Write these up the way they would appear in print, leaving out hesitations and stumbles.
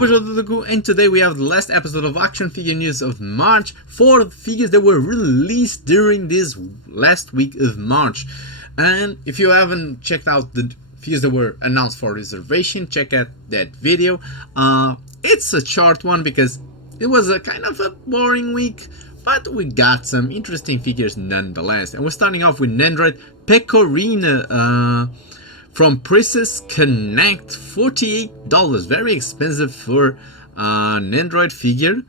Hello, and today we have the last episode of Action Figure News of March for figures that were released during this last week of March. And if you haven't checked out the figures that were announced for reservation, check out that video. It's a short one because it was a kind of a boring week, but we got some interesting figures nonetheless. And we're starting off with Nandroid Pecorino from Princess Connect, $48, very expensive for an Android figure,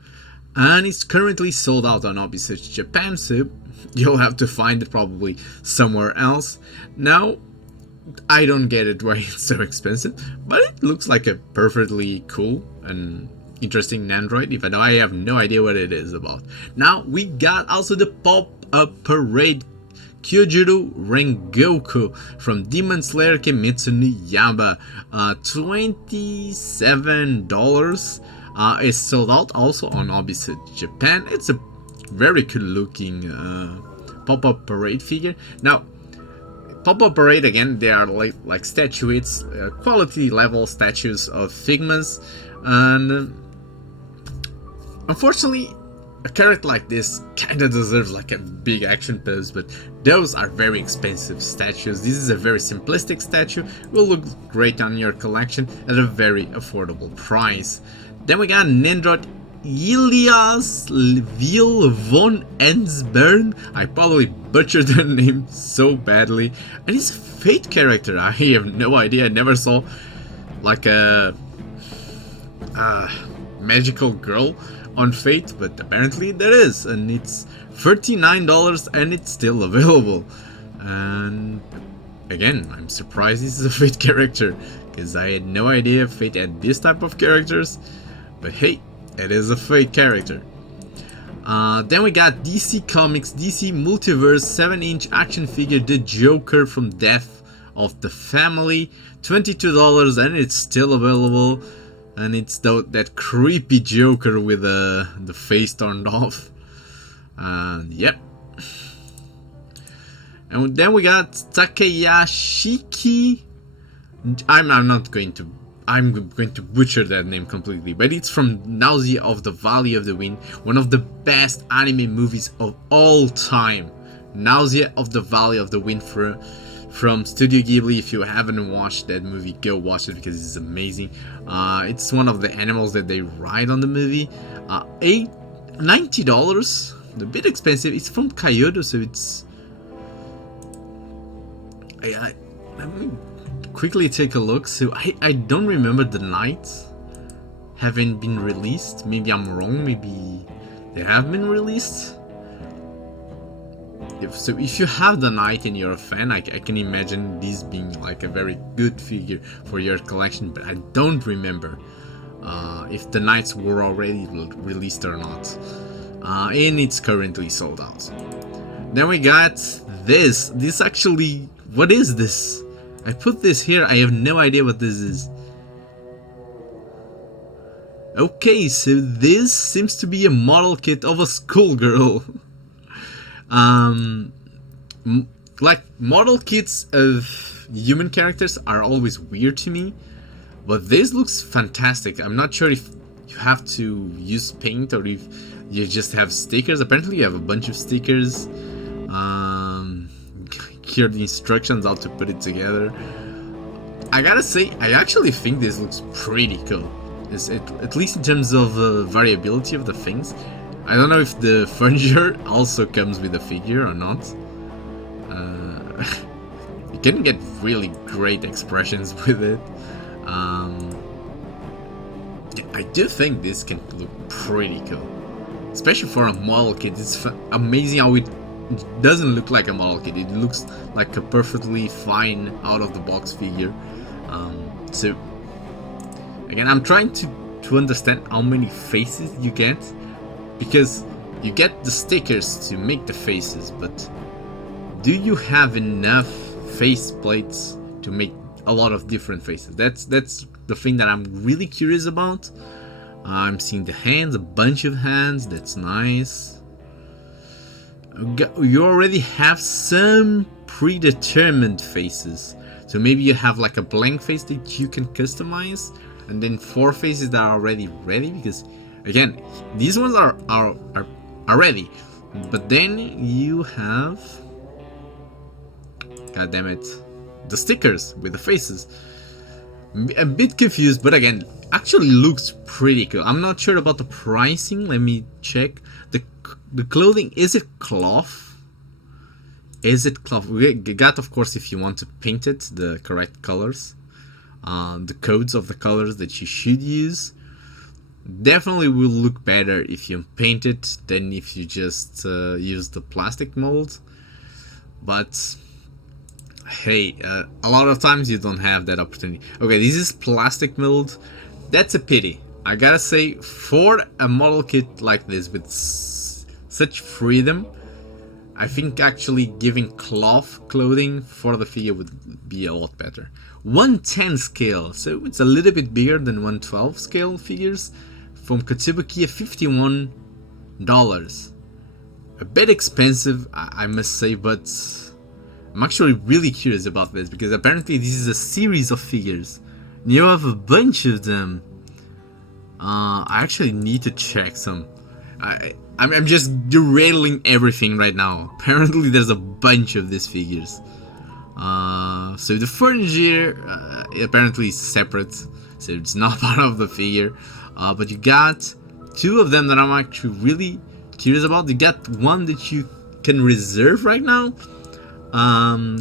and it's currently sold out on s.h.figuarts Japan, so you'll have to find it probably somewhere else. Now, I don't get it why it's so expensive, but it looks like a perfectly cool and interesting Android, even though I have no idea what it is about. Now, we got also the Popup Parade Kyojuro Rengoku from Demon Slayer Kimetsu no Yaiba, $27. It's sold out also on s.h.figuarts Japan. It's a very cool looking Popup Parade figure. Now, Popup Parade, again, they are like statuettes, quality level statues of Figmas, and unfortunately a character like this kinda deserves like a big action pose, but those are very expensive statues. This is a very simplistic statue, will look great on your collection at a very affordable price. Then we got Nandroid Elias Vil von Ensbern. I probably butchered the name so badly, and he's a Fate character. I have no idea, I never saw like a magical girl on Fate, but apparently there is, and it's $39 and it's still available. And again, I'm surprised this is a Fate character, because I had no idea Fate had this type of characters, but hey, it is a Fate character. Then we got DC Comics DC Multiverse 7-inch action figure The Joker from Death of the Family, $22, and it's still available. And it's that creepy Joker with the face turned off. Yep. And then we got Takaya Shiki. I'm going to butcher that name completely, but it's from Nausea of the Valley of the Wind, one of the best anime movies of all time. Nausea of the Valley of the Wind from Studio Ghibli. If you haven't watched that movie, go watch it because it's amazing. It's one of the animals that they ride on the movie. $90, a bit expensive. It's from Kyoto, so it's... let me quickly take a look. So I don't remember the nights having been released. Maybe I'm wrong, maybe they have been released. If you have the night and you're a fan, I can imagine this being like a very good figure for your collection, but I don't remember if the nights were already released or not. And it's currently sold out. Then we got this. This actually, what is this? I put this here, I have no idea what this is. Okay, so this seems to be a model kit of a schoolgirl. Like, model kits of human characters are always weird to me, but this looks fantastic. I'm not sure if you have to use paint or if you just have stickers. Apparently you have a bunch of stickers. Here are the instructions how to put it together. I gotta say, I actually think this looks pretty cool, at least in terms of variability of the things. I don't know if the furniture also comes with a figure or not. You can get really great expressions with it. I do think this can look pretty cool, especially for a model kit. It's amazing how it doesn't look like a model kit. It looks like a perfectly fine out-of-the-box figure. So again, I'm trying to understand how many faces you get, because you get the stickers to make the faces, but do you have enough face plates to make a lot of different faces? That's the thing that I'm really curious about. I'm seeing the hands, a bunch of hands, that's nice. You already have some predetermined faces, so maybe you have like a blank face that you can customize, and then 4 faces that are already ready, because again, these ones are ready. But then you have, god damn it, the stickers with the faces. A bit confused, but again, actually looks pretty cool. I'm not sure about the pricing. Let me check. The clothing, is it cloth? Is it cloth? We got, of course, if you want to paint it, the correct colors, the codes of the colors that you should use. Definitely will look better if you paint it than if you just use the plastic mold. But hey, a lot of times you don't have that opportunity. Okay, this is plastic mold. That's a pity. I gotta say, for a model kit like this with such freedom, I think actually giving cloth clothing for the figure would be a lot better. 110 scale, so it's a little bit bigger than 112 scale figures from Katsubaki at $51. A bit expensive, I must say, but I'm actually really curious about this, because apparently this is a series of figures. You have a bunch of them. I actually need to check some. I'm just derailing everything right now. Apparently there's a bunch of these figures. So the furniture apparently is separate, so it's not part of the figure. But you got 2 of them that I'm actually really curious about. You got one that you can reserve right now.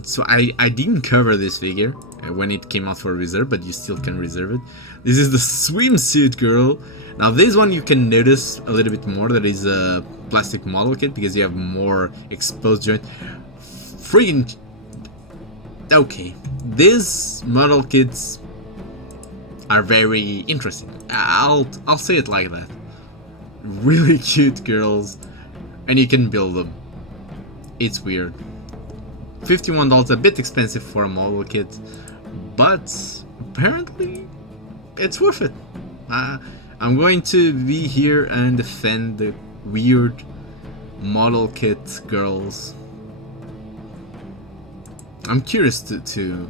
So I didn't cover this figure when it came out for reserve, but you still can reserve it. This is the swimsuit girl. Now this one you can notice a little bit more that is a plastic model kit, because you have more exposed joint. Freaking okay, these model kits are very interesting. I'll say it like that. Really cute girls, and you can build them. It's weird. $51, a bit expensive for a model kit, but apparently it's worth it. I'm going to be here and defend the weird model kit girls. I'm curious to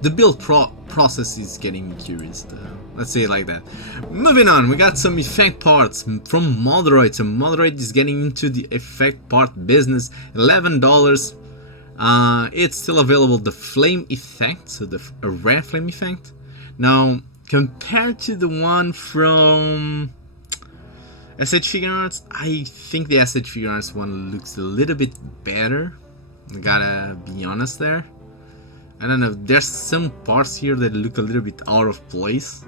the build process is getting me curious. Let's say it like that. Moving on, we got some effect parts from Modroid. So Modroid is getting into the effect part business. $11. It's still available. The flame effect, so a rare flame effect. Now, compared to the one from s.h.figuarts, I think the s.h.figuarts one looks a little bit better. I gotta be honest there. I don't know, there's some parts here that look a little bit out of place.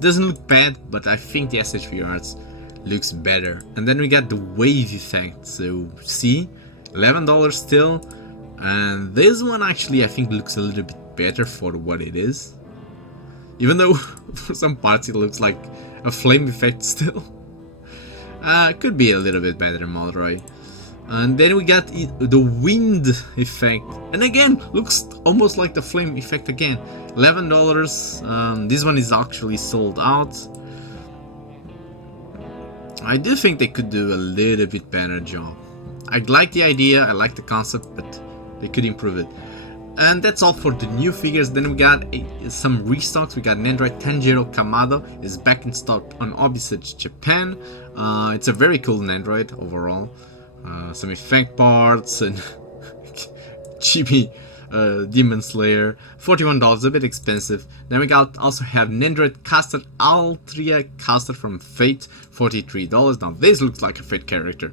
Doesn't look bad, but I think the s.h.figuarts looks better. And then we got the wave effect. So see, $11 still. And this one actually I think looks a little bit better for what it is. Even though for some parts it looks like a flame effect still. Could be a little bit better than Molroy. And then we got the wind effect, and again looks almost like the flame effect again. $11. This one is actually sold out. I do think they could do a little bit better job. I like the idea, I like the concept, but they could improve it. And that's all for the new figures. Then we got some restocks. We got Nendroid Tanjiro Kamado is back in stock on Obisage Japan. It's a very cool Nendroid overall. Some effect parts and chibi Demon Slayer. $41, a bit expensive. Then we got also have Nendroid Caster Altria Caster from Fate, $43. Now this looks like a Fate character.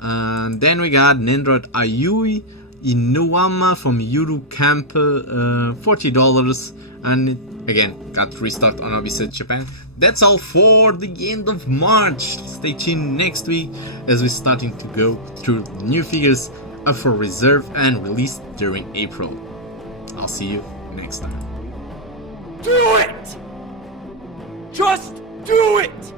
And then we got Nendroid Ayui Inuama from Yuru Camp, $40, and again got restocked on Obisage Japan. That's all for the end of March. Stay tuned next week as we're starting to go through new figures up for reserve and release during April. I'll see you next time. Do it! Just do it!